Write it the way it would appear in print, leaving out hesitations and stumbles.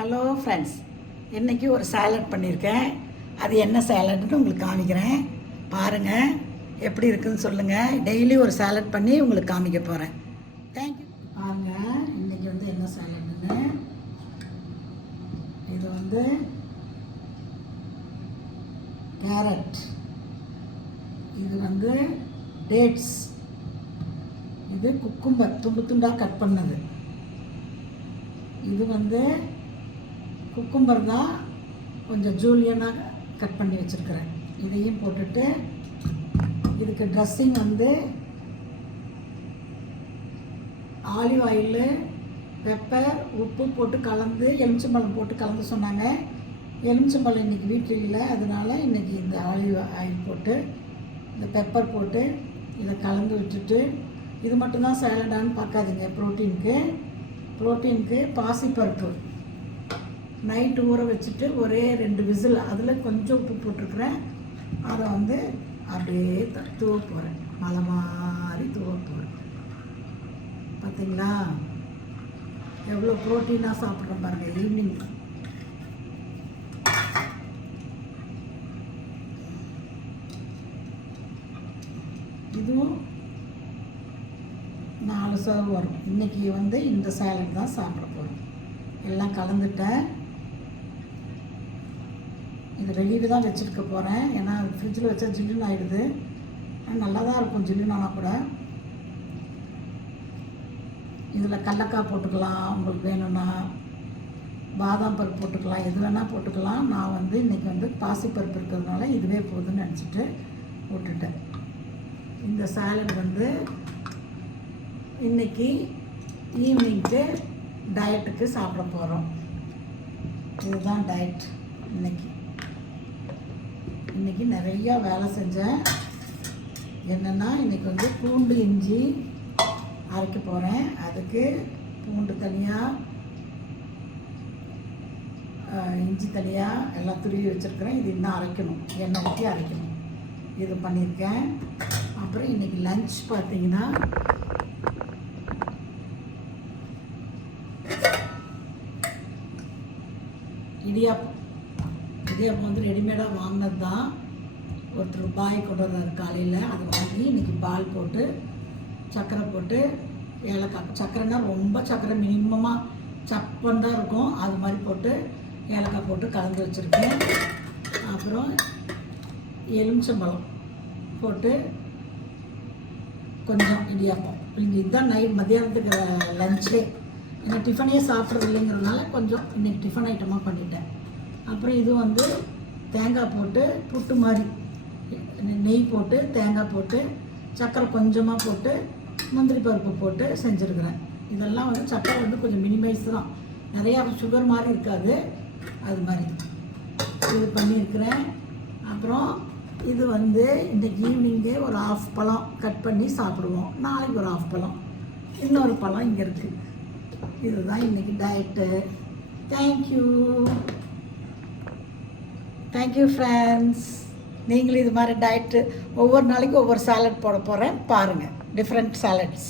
Hello friends, இன்றைக்கி ஒரு salad பண்ணியிருக்கேன். அது என்ன சாலட்னு உங்களுக்கு காமிக்கிறேன். பாருங்கள், எப்படி இருக்குதுன்னு சொல்லுங்கள். டெய்லி ஒரு சாலட் பண்ணி உங்களுக்கு காமிக்க போகிறேன். தேங்க்யூ. பாருங்கள், இன்றைக்கி என்ன சாலட்னு. இது கேரட், இது டேட்ஸ், இது குக்கும்பர் துண்டு துண்டாக கட் பண்ணது. இது குக்கும்பர் தான் கொஞ்சம் ஜூலியனாக கட் பண்ணி வச்சுருக்கிறேன். இதையும் போட்டுட்டு இதுக்கு ட்ரெஸ்ஸிங் ஆலிவ் ஆயிலு, பெப்பர், உப்பு போட்டு கலந்து எலுமிச்சம்பழம் போட்டு கலந்து சொன்னாங்க. எலுமிச்சம்பழம் இன்றைக்கி வீட்டில் இல்லை, அதனால் இன்றைக்கி இந்த ஆலிவ் ஆயில் போட்டு இந்த பெப்பர் போட்டு இதை கலந்து விட்டுட்டு, இது மட்டும்தான் சாலடான்னு பார்க்காதீங்க. ப்ரோட்டீனுக்கு பாசிப்பருப்பு நைட்டு ஊற வச்சுட்டு ஒரே 2 விசில், அதில் கொஞ்சம் உப்பு போட்டிருக்கிறேன். அதை அப்படியே தூவ போகிறேன். மலை மாதிரி தூவ போகிறேன். பார்த்தீங்களா எவ்வளோ ப்ரோட்டீனாக சாப்பிட்றோம் பாருங்கள். ஈவினிங் இதுவும் 4 சர்வ் வரும். இன்றைக்கி இந்த சாலட் தான் சாப்பிட போகிறோம். எல்லாம் கலந்துட்டேன். இது வெளியில் தான் வச்சுருக்க போகிறேன், ஏன்னா ஃப்ரிட்ஜில் வச்சா ஜில்லுன்னு ஆகிடுது. நல்லா தான் இருக்கும் ஜில்லுனானா கூட. இதில் கடலக்காய் போட்டுக்கலாம், உங்களுக்கு வேணும்னா பாதாம் பருப்பு போட்டுக்கலாம், எது வேணால் போட்டுக்கலாம். நான் இன்றைக்கி பாசிப்பருப்பு இருக்கிறதுனால இதுவே போதும்னு நினச்சிட்டு விட்டுட்டேன். இந்த சாலட் இன்றைக்கி ஈவினிங்க்கு டயட்டுக்கு சாப்பிட போகிறோம். இதுதான் டயட். இன்றைக்கி நிறையா வேலை செஞ்சேன். என்னென்னா இன்றைக்கி பூண்டு இஞ்சி அரைக்க போகிறேன். அதுக்கு பூண்டு தனியாக, இஞ்சி தனியாக எல்லாம் துருவி வச்சுருக்கிறேன். இது இன்னும் அரைக்கணும், எண்ணெய் ஊற்றி அரைக்கணும். இது பண்ணியிருக்கேன். அப்புறம் இன்றைக்கி லன்ச் பார்த்திங்கன்னா இடியாப்பம் ரெடிமேடாக வாங்கினது தான். ஒருத்தர் பாய் கொண்டு வந்தார் காலையில். அதை வாங்கி இன்றைக்கி பால் போட்டு சர்க்கரை போட்டு ஏலக்காய், சர்க்கரைனா ரொம்ப சர்க்கரை மினிமமாக சப்பன் தான் இருக்கும், அது மாதிரி போட்டு ஏலக்காய் போட்டு கலந்து வச்சுருக்கேன். அப்புறம் எலுமிச்சம்பழம் போட்டு கொஞ்சம் இடியாப்பம். இதுதான் மத்தியானத்துக்கு லஞ்சே. ஏன்னா டிஃபனே சாப்பிட்றது இல்லைங்கிறதுனால கொஞ்சம் இன்றைக்கி டிஃபன் ஐட்டமாக பண்ணிட்டேன். அப்புறம் இது தேங்காய் போட்டு புட்டு மாதிரி நெய் போட்டு தேங்காய் போட்டு சர்க்கரை கொஞ்சமாக போட்டு முந்திரி பருப்பு போட்டு செஞ்சுருக்கிறேன். இதெல்லாம் சர்க்கரை கொஞ்சம் மினிமைஸ் தான், நிறையா சுகர் மாதிரி இருக்காது, அது மாதிரி இது பண்ணியிருக்கிறேன். அப்புறம் இது இன்றைக்கி ஈவினிங்கே ஒரு 1/2 பழம் கட் பண்ணி சாப்பிடுவோம். நாளைக்கு ஒரு 1/2 பழம், இன்னொரு பழம் இங்கே இருக்குது. இதுதான் இன்றைக்கி டயட்டு. Thank you friends. நீங்களும் இது மாதிரி டயட்டு ஒவ்வொரு நாளைக்கும் ஒவ்வொரு சாலட் போட போகிறேன். பாருங்கள், டிஃப்ரெண்ட் சாலட்ஸ்.